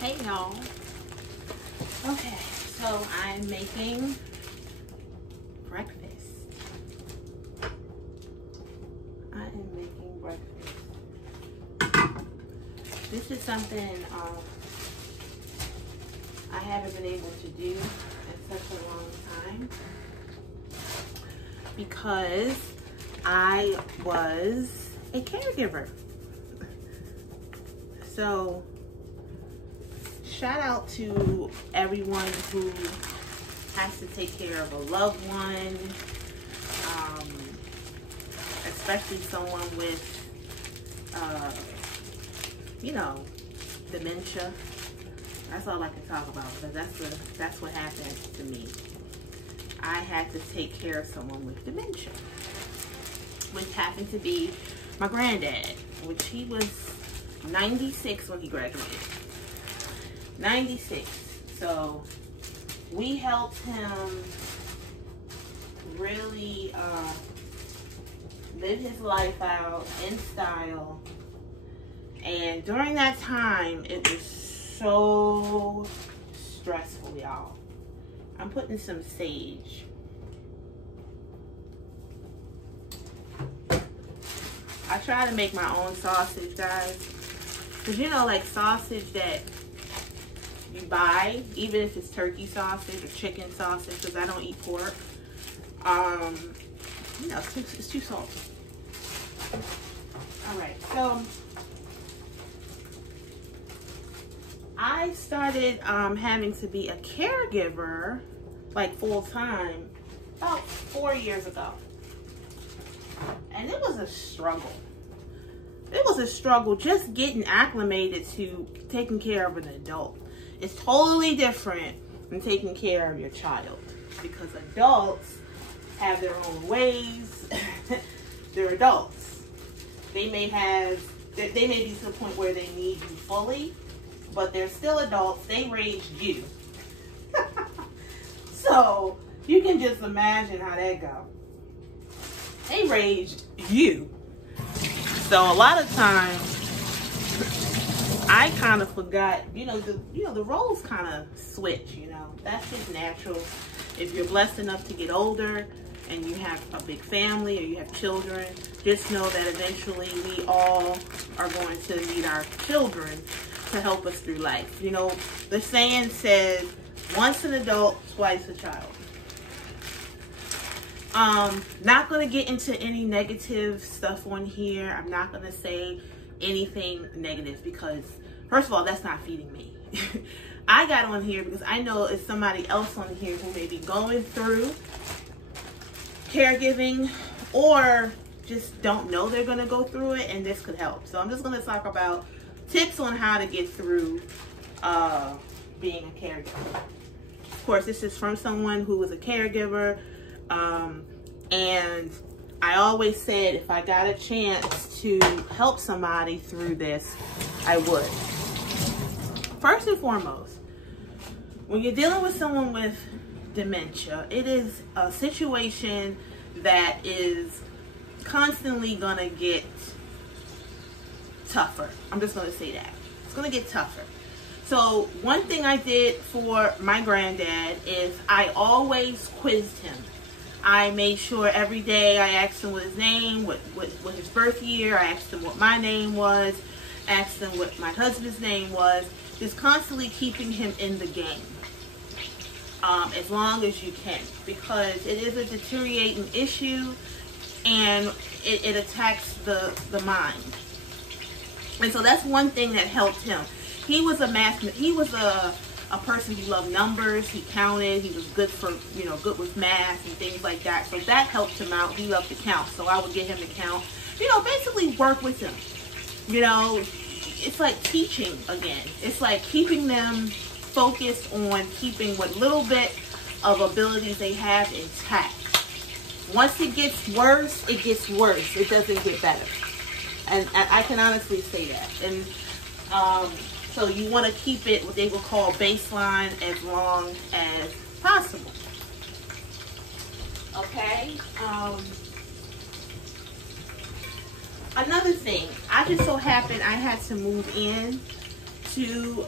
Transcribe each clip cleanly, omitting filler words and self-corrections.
Hey y'all. Okay, so I'm making breakfast. I am making breakfast. This is something I haven't been able to do in such a long time because I was a caregiver. So shout out to everyone who has to take care of a loved one, especially someone with, you know, dementia. That's all I can talk about because that's what happened to me. I had to take care of someone with dementia, which happened to be my granddad, which he was 96 when he graduated. 96. So we helped him really live his life out in style. And during that time, it was so stressful, y'all. I'm putting some sage. I try to make my own sausage, guys. Because you know, like sausage that you buy, even if it's turkey sausage or chicken sausage, because I don't eat pork, you know, it's too salty. Alright, so I started having to be a caregiver, like full time, about 4 years ago. And it was a struggle. It was a struggle just getting acclimated to taking care of an adult. It's totally different than taking care of your child, because adults have their own ways. They're adults. They may be to the point where they need you fully, but they're still adults. They raised you. So you can just imagine how that goes. They raised you. So a lot of times I kind of forgot, the roles kind of switch, That's just natural. If you're blessed enough to get older and you have a big family or you have children, just know that eventually we all are going to need our children to help us through life. The saying says, once an adult, twice a child. Not going to get into any negative stuff on here. I'm not going to say anything negative because, first of all, that's not feeding me. I got on here because I know it's somebody else on here who may be going through caregiving or just don't know they're going to go through it, and this could help. So I'm just going to talk about tips on how to get through being a caregiver. Of course, this is from someone who was a caregiver. And I always said if I got a chance to help somebody through this, I would. First and foremost, when you're dealing with someone with dementia, it is a situation that is constantly gonna get tougher. I'm just gonna say that. It's gonna get tougher. So one thing I did for my granddad is I always quizzed him. I made sure every day I asked him what his name, what his birth year, I asked him what my name was, asked him what my husband's name was, just constantly keeping him in the game as long as you can, because it is a deteriorating issue and it attacks the mind. And so that's one thing that helped him. He was a person who loved numbers. He counted. He was good for, good with math and things like that. So that helped him out. He loved to count. So I would get him to count, basically work with him. It's like teaching again. It's like keeping them focused on keeping what little bit of abilities they have intact. Once it gets worse, it gets worse. It doesn't get better. And I can honestly say that. And, so you want to keep it what they will call baseline as long as possible. Okay? Another thing, I just so happened I had to move in to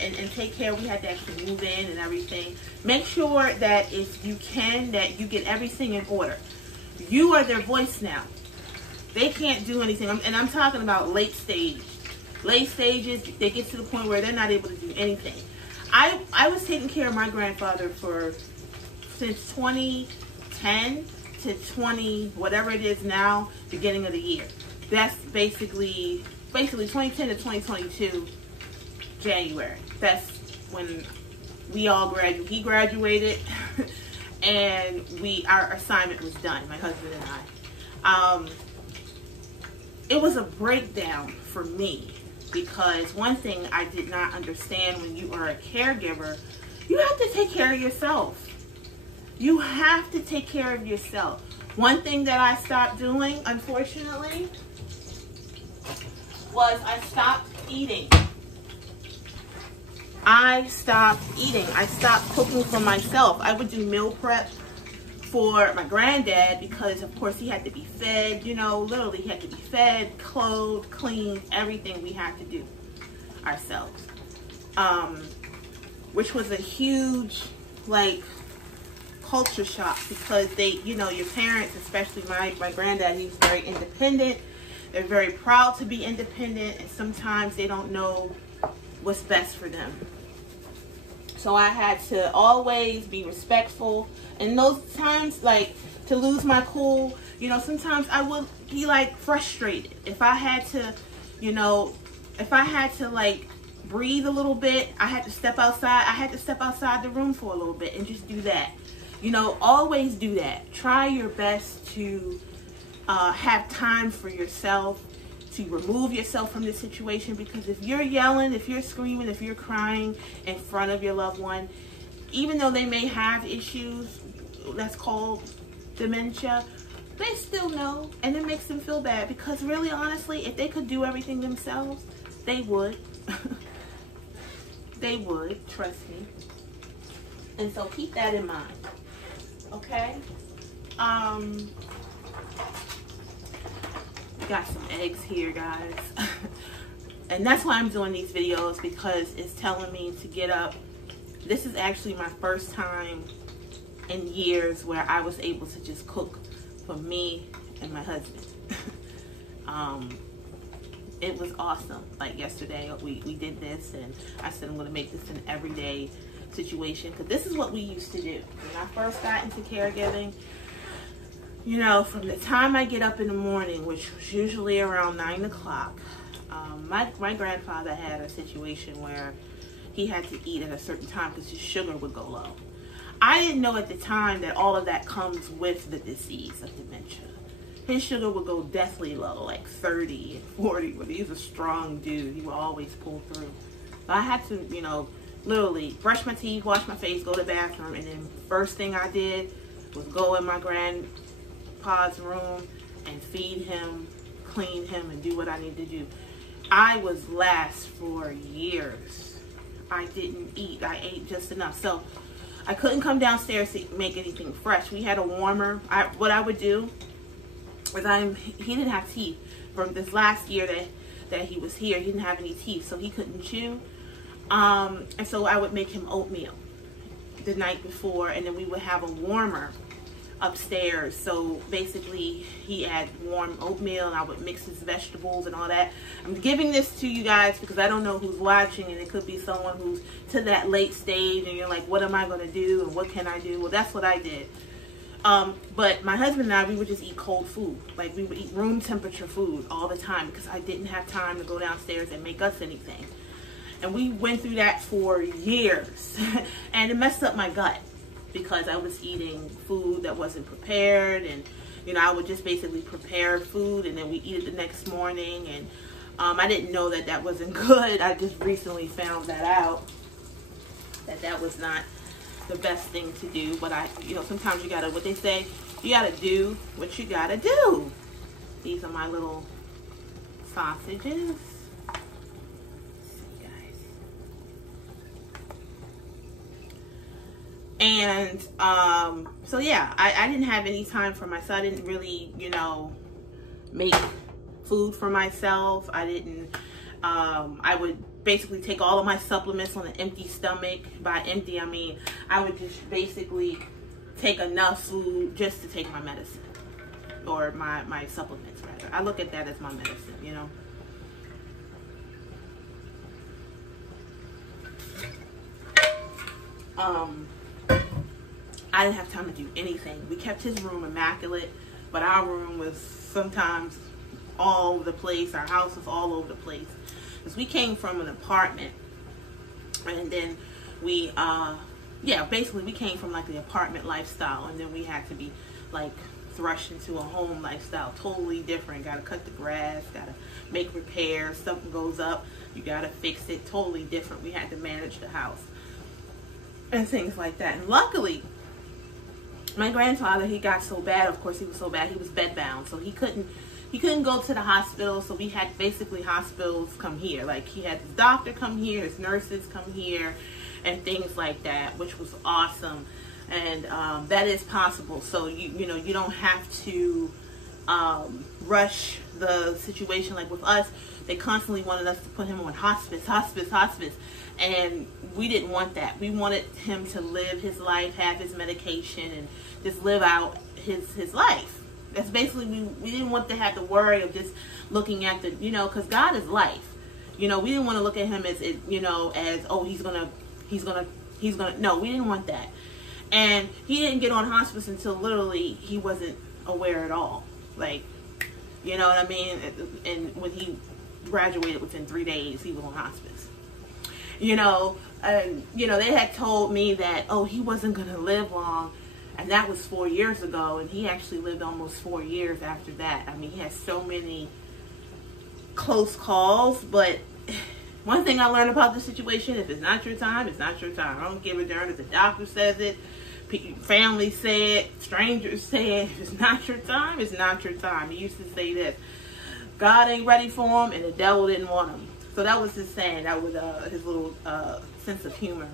and take care. We had to actually move in and everything. Make sure that if you can, that you get everything in order. You are their voice now. They can't do anything, and I'm talking about late stage. Late stages, they get to the point where they're not able to do anything. I was taking care of my grandfather since 2010 to 20 whatever it is now, beginning of the year. That's basically 2010 to 2022 January. That's when we all graduated. He graduated and our assignment was done, my husband and I. It was a breakdown for me, because one thing I did not understand: when you are a caregiver, you have to take care of yourself. You have to take care of yourself. One thing that I stopped doing, unfortunately, was I stopped eating. I stopped cooking for myself. I would do meal prep for my granddad, because of course he had to be fed, you know, literally he had to be fed, clothed, cleaned, everything we had to do ourselves. Which was a huge, like, culture shock, because they, you know, your parents, especially my granddad, he was very independent. They're very proud to be independent, and sometimes they don't know what's best for them. So I had to always be respectful. And those times, like, to lose my cool, you know, sometimes I would be, like, frustrated. If I had to, you know, like, breathe a little bit, I had to step outside. I had to step outside the room for a little bit and just do that. You know, always do that. Try your best to have time for yourself, to remove yourself from this situation, because if you're yelling, if you're screaming, if you're crying in front of your loved one, even though they may have issues that's called dementia, they still know, and it makes them feel bad, because really, honestly, if they could do everything themselves, they would. They would, trust me. And so keep that in mind, okay? Got some eggs here, guys. And that's why I'm doing these videos, because it's telling me to get up. This is actually my first time in years where I was able to just cook for me and my husband. It was awesome. Like yesterday, we did this, and I said I'm going to make this an everyday situation, because this is what we used to do when I first got into caregiving. You know, from the time I get up in the morning, which was usually around 9 o'clock, my grandfather had a situation where he had to eat at a certain time because his sugar would go low. I didn't know at the time that all of that comes with the disease of dementia. His sugar would go deathly low, like 30 and 40, but he's a strong dude. He would always pull through. So I had to, you know, literally brush my teeth, wash my face, go to the bathroom, and then first thing I did was go in my grandpa's room and feed him, clean him, and do what I need to do. I was last for years. I didn't eat. I ate just enough. So I couldn't come downstairs to make anything fresh. We had a warmer. What I would do is he didn't have teeth. From this last year that he was here, he didn't have any teeth, so he couldn't chew. And so I would make him oatmeal the night before, and then we would have a warmer upstairs. So basically he had warm oatmeal, and I would mix his vegetables and all that. I'm giving this to you guys because I don't know who's watching, and it could be someone who's to that late stage and you're like, what am I going to do and what can I do? Well, that's what I did. But my husband and I, we would just eat cold food. Like, we would eat room temperature food all the time because I didn't have time to go downstairs and make us anything. And we went through that for years. And it messed up my gut because I was eating food that wasn't prepared. And, you know, I would just basically prepare food and then we eat it the next morning. And I didn't know that that wasn't good. I just recently found that out, that was not the best thing to do. But you know, sometimes you gotta, what they say, you gotta do what you gotta do. These are my little sausages. And so yeah, I didn't have any time for myself. I didn't really, you know, make food for myself. I didn't, I would basically take all of my supplements on an empty stomach. By empty, I mean I would just basically take enough food just to take my medicine, or my supplements rather. I look at that as my medicine, you know. I didn't have time to do anything. We kept his room immaculate, but our room was sometimes all over the place. Our house was all over the place. Because we came from an apartment, and then we, basically we came from like the apartment lifestyle, and then we had to be like thrust into a home lifestyle, totally different. Got to cut the grass, got to make repairs, something goes up, you got to fix it, totally different. We had to manage the house and things like that. And luckily, my grandfather, he got so bad, of course he was so bad, he was bedbound, so he couldn't go to the hospital. So we had basically hospitals come here. Like he had his doctor come here, his nurses come here, and things like that, which was awesome. And that is possible. So you know, you don't have to rush the situation. Like with us, they constantly wanted us to put him on hospice, and we didn't want that. We wanted him to live his life, have his medication, and just live out his life. That's basically, we didn't want to have to worry of just looking at the, you know, because God is life. You know, we didn't want to look at him as, you know, as, oh, he's gonna, no, we didn't want that. And he didn't get on hospice until literally he wasn't aware at all. Like, you know what I mean? And when he graduated within 3 days, he was on hospice. You know, they had told me that, oh, he wasn't going to live long. And that was 4 years ago. And he actually lived almost 4 years after that. I mean, he had so many close calls. But one thing I learned about the situation, if it's not your time, it's not your time. I don't give a darn if the doctor says it, family say it, strangers say it. If it's not your time, it's not your time. He used to say this: God ain't ready for him, and the devil didn't want him. So that was his saying. That was his little sense of humor.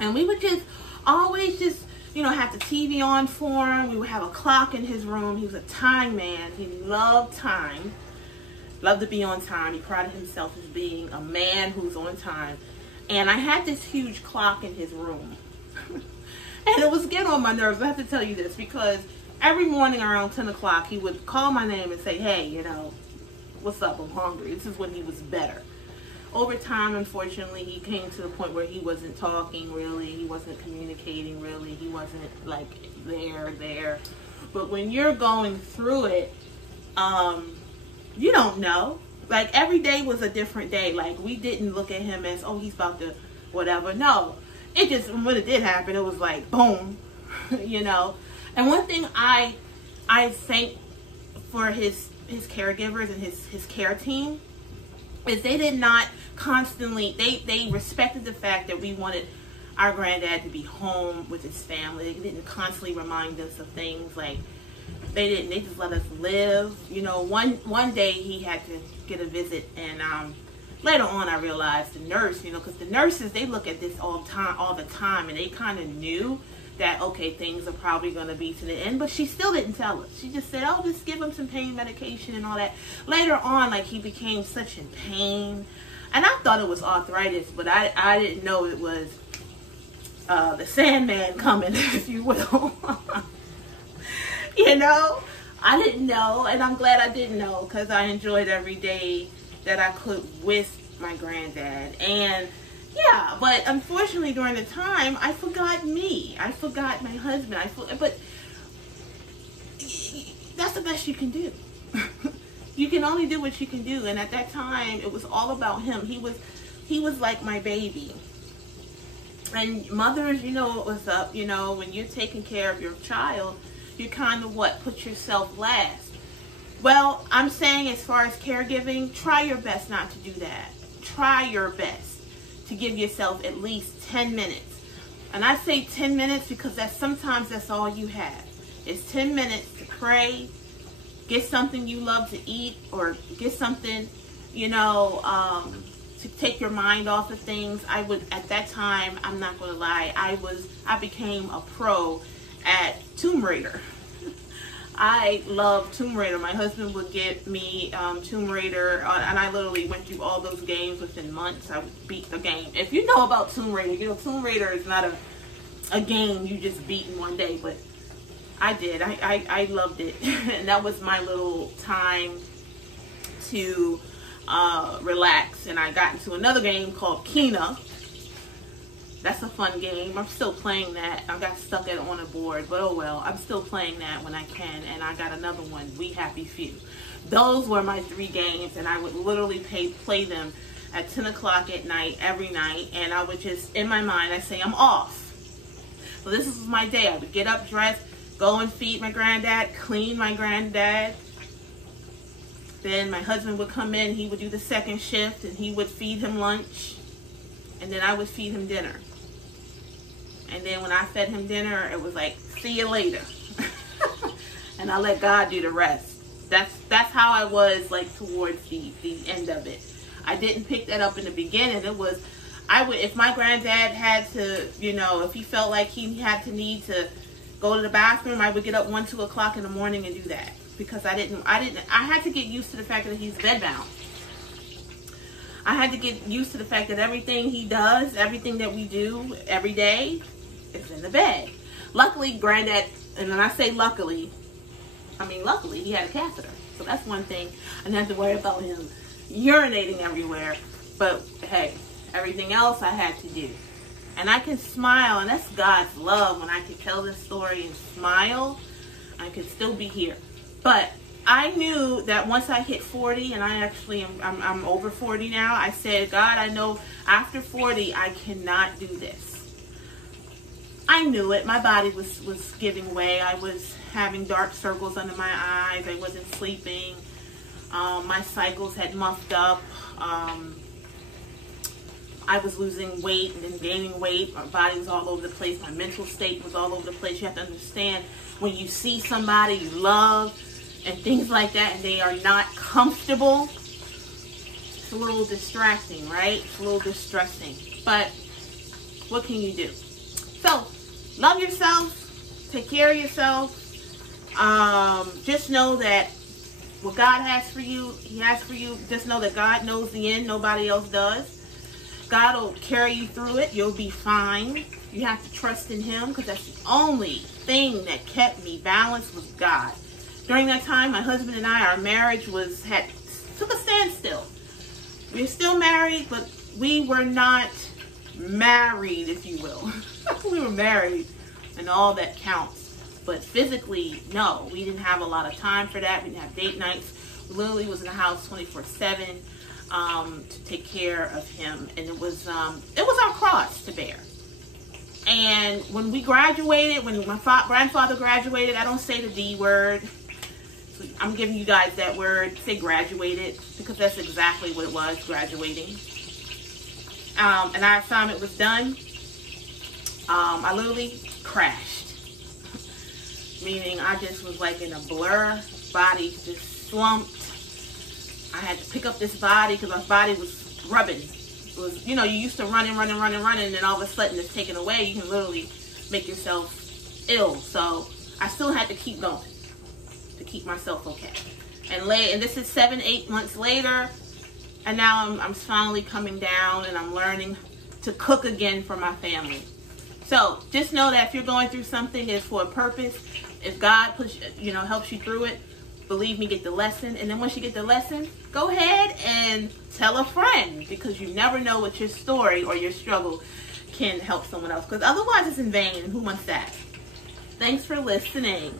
And we would just always just, you know, have the TV on for him. We would have a clock in his room. He was a time man. He loved time. Loved to be on time. He prided himself as being a man who's on time. And I had this huge clock in his room. And it was getting on my nerves. I have to tell you this, because every morning around 10 o'clock, he would call my name and say, hey, you know, what's up? I'm hungry. This is when he was better. Over time, unfortunately, he came to the point where he wasn't talking really. He wasn't communicating really. He wasn't like there. But when you're going through it, you don't know. Like every day was a different day. Like we didn't look at him as, oh, he's about to whatever. No, it just, when it did happen, it was like boom, you know. And one thing I thank for his caregivers and his care team is they did not constantly, they respected the fact that we wanted our granddad to be home with his family. They didn't constantly remind us of things. Like they just let us live. You know, one day he had to get a visit, and later on I realized the nurse, you know, because the nurses, they look at this all the time, and they kind of knew that, okay, things are probably going to be to the end, but she still didn't tell us. She just said, oh, just give him some pain medication and all that. Later on, like, he became such in pain, and I thought it was arthritis, but I didn't know it was the Sandman coming, if you will. You know, I didn't know, and I'm glad I didn't know, because I enjoyed every day that I could with my granddad. And yeah, but unfortunately during the time, I forgot me. I forgot my husband. But that's the best you can do. You can only do what you can do. And at that time, it was all about him. He was like my baby. And mothers, you know what was up. You know, when you're taking care of your child, you kind of put yourself last. Well, I'm saying as far as caregiving, try your best not to do that. Try your best to give yourself at least 10 minutes. And I say 10 minutes because sometimes that's all you have. It's 10 minutes to pray, get something you love to eat, or get something, you know, to take your mind off of things. At that time, I'm not going to lie, I became a pro at Tomb Raider. I love Tomb Raider. My husband would get me Tomb Raider, and I literally went through all those games within months. I would beat the game. If you know about Tomb Raider, you know Tomb Raider is not a game you just beat in one day, but I did. I loved it. And that was my little time to relax. And I got into another game called Kena. That's a fun game. I'm still playing that. I got stuck on a board, but oh well. I'm still playing that when I can. And I got another one, We Happy Few. Those were my 3 games, and I would literally play them at 10 o'clock at night, every night. And I would just, in my mind, I say, I'm off. So this is my day. I would get up, dress, go and feed my granddad, clean my granddad. Then my husband would come in. He would do the second shift, and he would feed him lunch. And then I would feed him dinner. And then when I fed him dinner, it was like, see you later. And I let God do the rest. That's how I was like towards the end of it. I didn't pick that up in the beginning. It was, if my granddad had to, you know, if he felt like he had to need to go to the bathroom, I would get up 1, 2 o'clock in the morning and do that. Because I had to get used to the fact that he's bedbound. I had to get used to the fact that everything he does, everything that we do every day is in the bed. Luckily, Granddad, and when I say luckily, I mean luckily, he had a catheter. So that's one thing. I didn't have to worry about him urinating everywhere. But hey, everything else I had to do. And I can smile, and that's God's love. When I can tell this story and smile, I can still be here. But I knew that once I hit 40, and I actually I'm over 40 now, I said, God, I know after 40, I cannot do this. I knew it. My body was giving way. I was having dark circles under my eyes. I wasn't sleeping. My cycles had muffed up. I was losing weight and then gaining weight. My body was all over the place. My mental state was all over the place. You have to understand, when you see somebody you love and things like that, and they are not comfortable, it's a little distracting, right? It's a little distressing. But what can you do? So, love yourself. Take care of yourself. Just know that what God has for you, He has for you. Just know that God knows the end. Nobody else does. God will carry you through it. You'll be fine. You have to trust in Him, because that's the only thing that kept me balanced was God. During that time, my husband and I, our marriage took a standstill. We were still married, but we were not married, if you will. We were married, and all that counts. But physically, no, we didn't have a lot of time for that. We didn't have date nights. We literally was in the house 24/7 to take care of him, and it was our cross to bear. And when we graduated, when my grandfather graduated, I don't say the D word. So I'm giving you guys that word. Say graduated, because that's exactly what it was, graduating. And our assignment was done. I literally crashed. Meaning I just was like in a blur, body just slumped. I had to pick up this body because my body was rubbing. It was, you know, you used to running, and then all of a sudden it's taken away. You can literally make yourself ill. So I still had to keep going to keep myself okay. And this is 7-8 months later, and now I'm finally coming down, and I'm learning to cook again for my family. So just know that if you're going through something, it's for a purpose. If God helps you through it, believe me, get the lesson. And then once you get the lesson, go ahead and tell a friend, because you never know what your story or your struggle can help someone else. Because otherwise it's in vain, and who wants that? Thanks for listening.